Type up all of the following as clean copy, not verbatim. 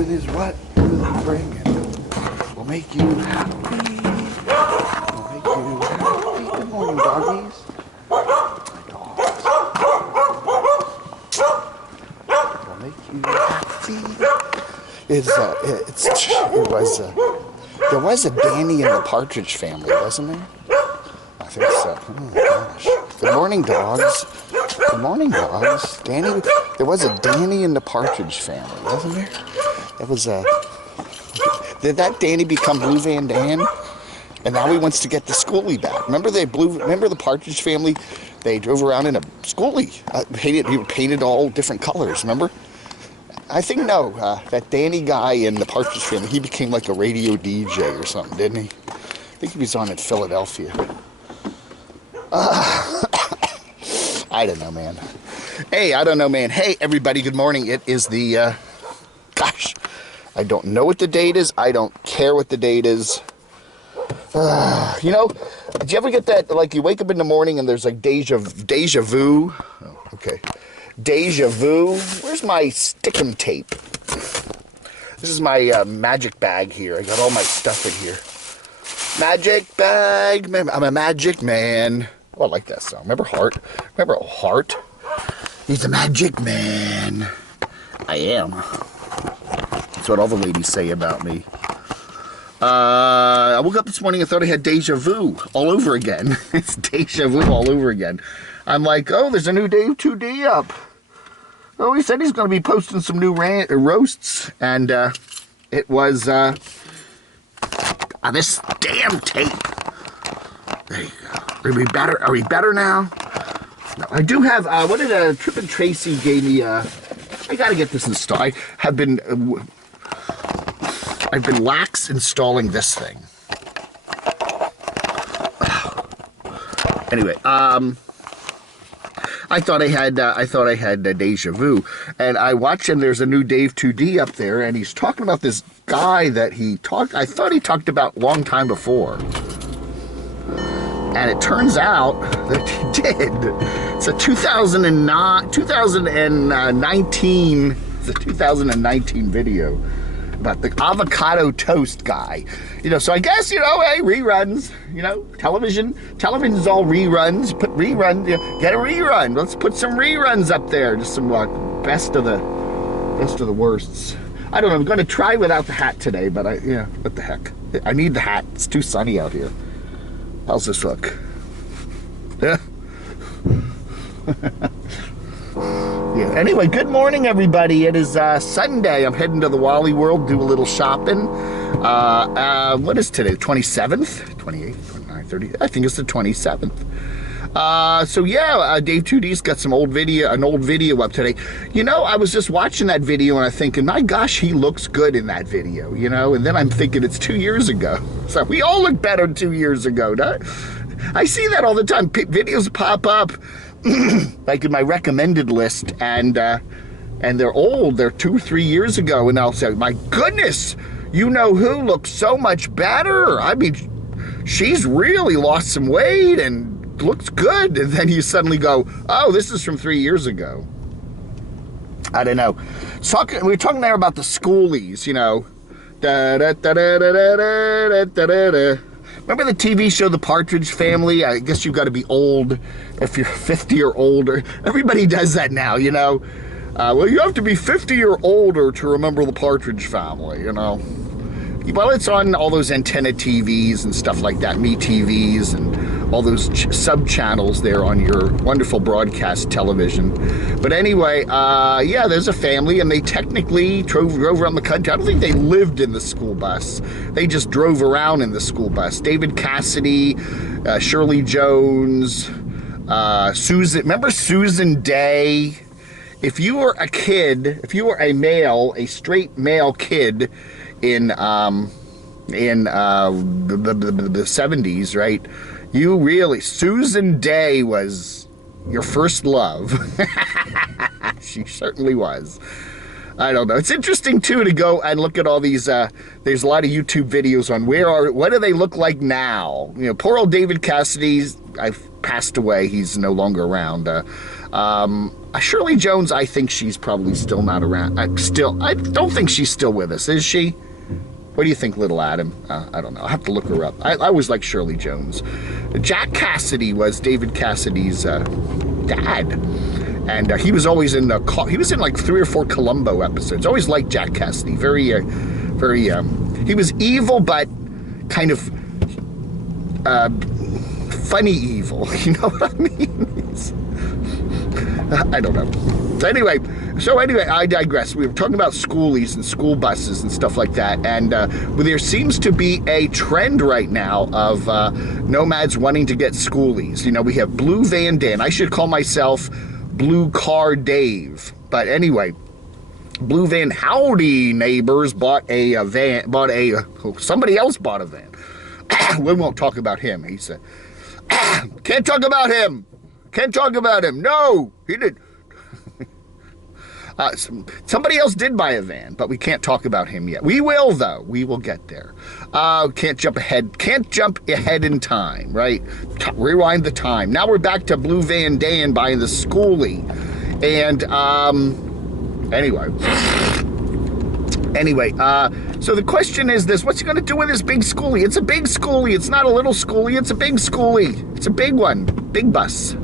Living is what we'll bring it. We'll make you happy. We'll make you happy. Good morning, doggies. My dogs. We'll make you happy. There was a Danny in the Partridge Family, wasn't there? I think so. Oh gosh. Good morning, dogs. Good morning, dogs. Danny. There was a Danny in the Partridge Family, wasn't there? It was a. Did that Danny become Blue Van Dam? And now he wants to get the Schoolie back. Remember the Partridge Family? They drove around in a Schoolie. Painted all different colors. Remember? I think no. That Danny guy in the Partridge Family, he became like a radio DJ or something, didn't he? I think he was on in Philadelphia. I don't know, man. Hey, I don't know, man. Hey, everybody, good morning. It is the, gosh, I don't know what the date is. I don't care what the date is. You know, did you ever get that, like, you wake up in the morning and there's like deja vu? Oh, okay. Deja vu. Where's my stickum tape? This is my magic bag here. I got all my stuff in here. Magic bag. I'm a magic man. Oh, I like that song. Remember Heart? Remember Heart? He's a magic man. I am. That's what all the ladies say about me. I woke up this morning and thought I had deja vu all over again. It's deja vu all over again. I'm like, oh, there's a new Dave 2D up. Oh, he said he's going to be posting some new roasts. And it was on this damn tape. There you go. Are we better now? No, I do have, what did Trip and Tracy gave me, I got to get this installed. I've been lax installing this thing. Anyway, I thought I had deja vu, and I watched, and there's a new Dave 2D up there, and he's talking about this guy that I thought he talked about a long time before, and it turns out that he did. It's a 2019 video about the avocado toast guy. You know, so I guess, you know, hey, reruns, you know, television's all reruns. Put reruns, you know, get a rerun. Let's put some reruns up there. Just some best of the worsts. I don't know, I'm going to try without the hat today, but what the heck. I need the hat. It's too sunny out here. How's this look? Yeah. Yeah. Anyway, good morning, everybody. It is Sunday. I'm heading to the Wally World, do a little shopping. What is today? 27th? 28th? 29th? 30th? I think it's the 27th. So yeah, Dave 2D's got an old video up today. You know, I was just watching that video and I'm thinking, my gosh, he looks good in that video, you know? And then I'm thinking it's 2 years ago. So we all look better 2 years ago, don't I see that all the time. Videos pop up like in my recommended list, and they're old. They're 2 or 3 years ago, and I'll say, my goodness, you know who looks so much better? I mean, she's really lost some weight and looks good. And then you suddenly go, oh, this is from 3 years ago. I don't know. We were talking there about the Schoolies, you know. Remember the TV show The Partridge Family? I guess you've got to be old if you're 50 or older. Everybody does that now, you know. Well, you have to be 50 or older to remember The Partridge Family, you know. Well, it's on all those antenna TVs and stuff like that, Me TVs and all those sub-channels there on your wonderful broadcast television. But anyway, yeah, there's a family, and they technically drove around the country. I don't think they lived in the school bus. They just drove around in the school bus. David Cassidy, Shirley Jones, Susan. Remember Susan Day? If you were a kid, if you were a male, a straight male kid in the 70s, right? You really, Susan Day was your first love. She certainly was. I don't know. It's interesting too to go and look at all these. There's a lot of YouTube videos on what do they look like now? You know, poor old David Cassidy's. I've passed away. He's no longer around. Shirley Jones, I think she's probably still not around. I don't think she's still with us, is she? What do you think, little Adam? I don't know. I have to look her up. I always liked Shirley Jones. Jack Cassidy was David Cassidy's dad. And he was always in he was in like 3 or 4 Columbo episodes. Always liked Jack Cassidy. He was evil, but kind of funny evil. You know what I mean? I don't know. So anyway, I digress. We were talking about schoolies and school buses and stuff like that, and there seems to be a trend right now of nomads wanting to get schoolies. You know, we have Blue Van Dan. I should call myself Blue Car Dave. But anyway, Blue Van, howdy neighbors, somebody else bought a van. We won't talk about him. He said, can't talk about him. Can't talk about him. No, he did. Somebody else did buy a van, but we can't talk about him yet. We will, though. We will get there. Can't jump ahead. Can't jump ahead in time, right? Rewind the time. Now we're back to Blue Van Dan buying the schoolie. And anyway, so the question is this: what's he going to do with this big schoolie? It's a big schoolie. It's not a little schoolie. It's a big schoolie. It's a big one. Big bus.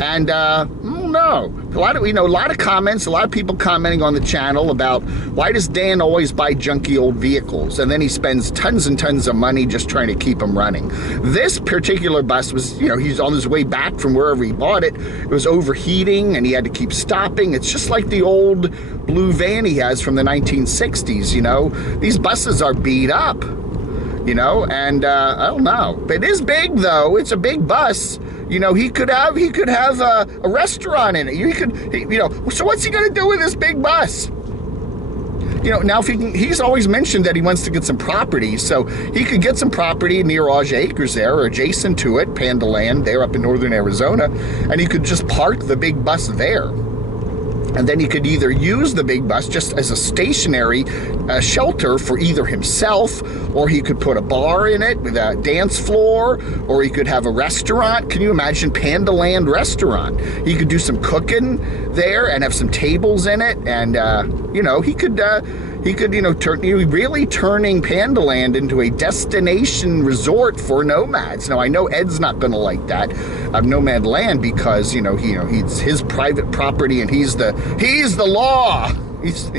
And I don't know. A lot of comments, a lot of people commenting on the channel about why does Dan always buy junky old vehicles, and then he spends tons and tons of money just trying to keep them running. This particular bus was, he's on his way back from wherever he bought it. It was overheating, and he had to keep stopping. It's just like the old blue van he has from the 1960s. These buses are beat up, and I don't know. But it is big, though. It's a big bus. He could have a restaurant in it. So what's he going to do with this big bus? Now if he's always mentioned that he wants to get some property, so he could get some property near Auge Acres there, or adjacent to it, Panda Land, there up in northern Arizona, and he could just park the big bus there. And then he could either use the big bus just as a stationary shelter for either himself, or he could put a bar in it with a dance floor, or he could have a restaurant. Can you imagine Panda Land restaurant? He could do some cooking there and have some tables in it, and he could really turning Panda Land into a destination resort for nomads. Now I know Ed's not going to like that of Nomad Land because he's his private property and he's the law. He's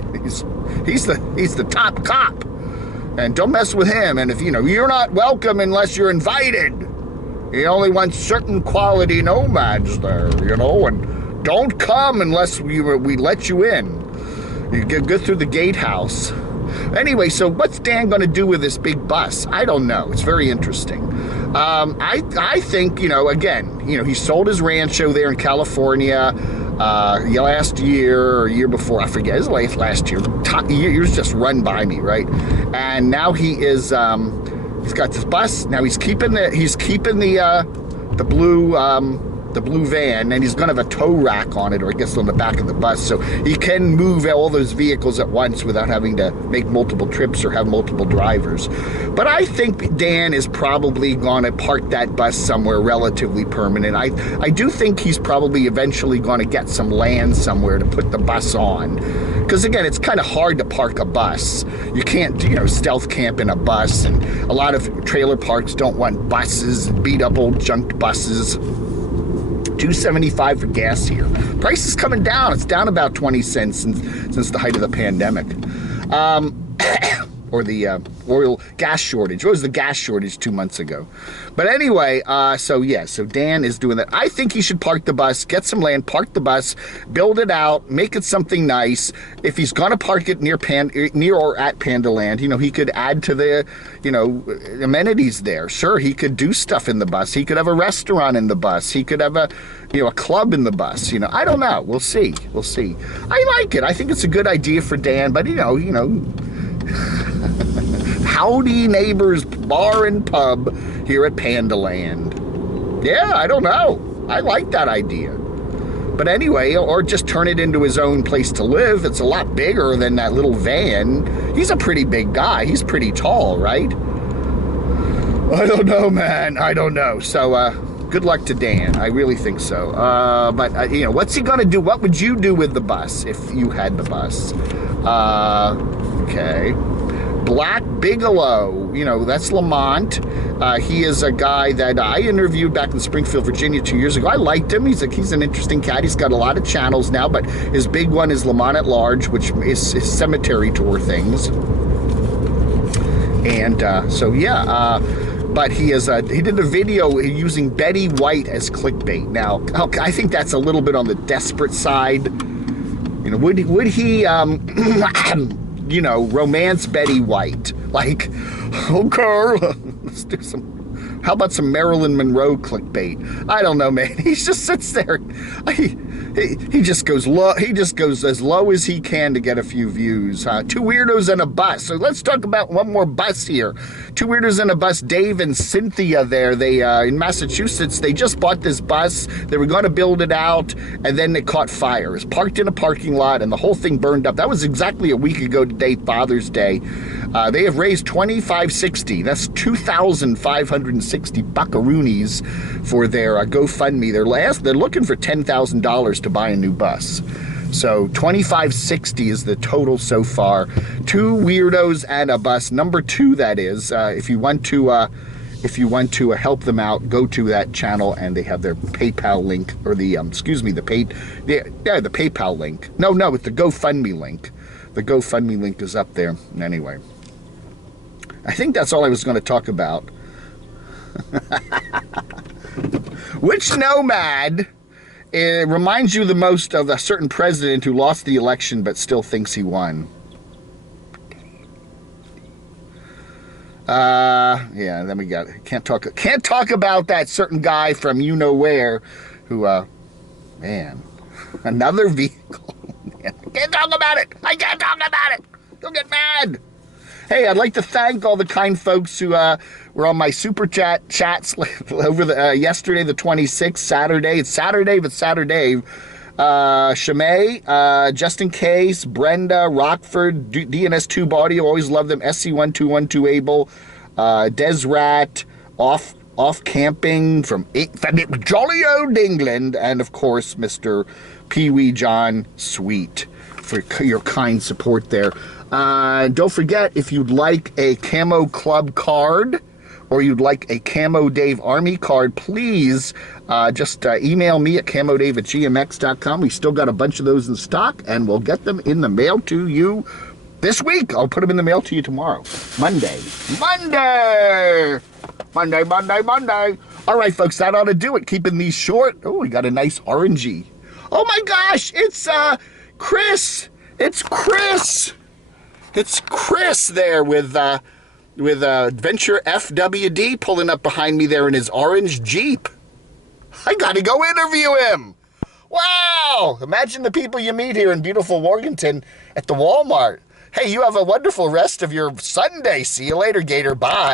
the top cop, and don't mess with him. And if you're not welcome unless you're invited. He only wants certain quality nomads there, and don't come unless we let you in. You go through the gatehouse. Anyway, so what's Dan going to do with this big bus? I don't know. It's very interesting. I think, he sold his rancho there in California last year or year before. I forget. It was last year. Years just run by me, right? And now he is, he's got this bus. Now he's keeping the blue van, and he's going to have a tow rack on it, or I guess on the back of the bus, so he can move all those vehicles at once without having to make multiple trips or have multiple drivers. But I think Dan is probably going to park that bus somewhere relatively permanent. I do think he's probably eventually going to get some land somewhere to put the bus on. Because again, it's kind of hard to park a bus. You can't, stealth camp in a bus, and a lot of trailer parks don't want buses, beat up old junked buses. $2.75 for gas here. Price is coming down. It's down about 20 cents since the height of the pandemic. Or the oil gas shortage. What was the gas shortage 2 months ago? But anyway, so Dan is doing that. I think he should park the bus, get some land, park the bus, build it out, make it something nice. If he's going to park it near or at Panda Land, he could add to the, amenities there. Sure, he could do stuff in the bus. He could have a restaurant in the bus. He could have a club in the bus. I don't know. We'll see. I like it. I think it's a good idea for Dan, but Howdy Neighbors Bar and Pub here at Panda Land. Yeah, I don't know. I like that idea. But anyway, or just turn it into his own place to live. It's a lot bigger than that little van. He's a pretty big guy. He's pretty tall, right? I don't know, man. I don't know. So, Good luck to Dan. I really think so. But, you know, what's he going to do? What would you do with the bus if you had the bus? Okay. Black Bigelow, you know, that's Lamont. He is a guy that I interviewed back in Springfield, Virginia 2 years ago. I liked him. He's an interesting cat. He's got a lot of channels now, but his big one is Lamont at Large, which is his cemetery tour things. And so, yeah, but he did a video using Betty White as clickbait. Now, I think that's a little bit on the desperate side. You know, would he, you know, romance Betty White? Like, oh, girl, let's do some, how about some Marilyn Monroe clickbait? I don't know, man. He just sits there. He just goes low. He just goes as low as he can to get a few views. Two weirdos and a bus. So let's talk about one more bus here. Two weirdos and a bus. Dave and Cynthia there. They in Massachusetts. They just bought this bus. They were going to build it out, and then it caught fire. It was parked in a parking lot, and the whole thing burned up. That was exactly a week ago today, Father's Day. They have raised $2,560. That's 2,560 buckaroonies for their GoFundMe. They're looking for $10,000 to buy a new bus. So $2,560 is the total so far. Two weirdos and a bus. Number two, that is. If you want to help them out, go to that channel, and they have their PayPal link, or the the PayPal link. No, it's the GoFundMe link. The GoFundMe link is up there. Anyway, I think that's all I was going to talk about. Which nomad reminds you the most of a certain president who lost the election but still thinks he won? Yeah, then we got can't talk about that certain guy from you know where who man, another vehicle. Can't talk about it. I can't talk about it. Don't get mad. Hey, I'd like to thank all the kind folks who were on my super chats over the yesterday, the 26th, Saturday. It's Saturday, but Saturday. Shamay, Just In Case, Brenda, Rockford, DNS2 Audio, always love them. SC1212 Able, Desrat, Off Camping from jolly old England, and of course, Mr. Pee Wee John Sweet for your kind support there. Don't forget, if you'd like a Camo Club card or you'd like a Camo Dave Army card, please just email me at camodave@gmx.com. We still got a bunch of those in stock, and we'll get them in the mail to you this week. I'll put them in the mail to you tomorrow. Monday. All right, folks, that ought to do it. Keeping these short. Oh, we got a nice orangey. Oh, my gosh, it's Chris. It's Chris. It's Chris there with Adventure FWD pulling up behind me there in his orange Jeep. I got to go interview him. Wow. Imagine the people you meet here in beautiful Morganton at the Walmart. Hey, you have a wonderful rest of your Sunday. See you later, Gator. Bye.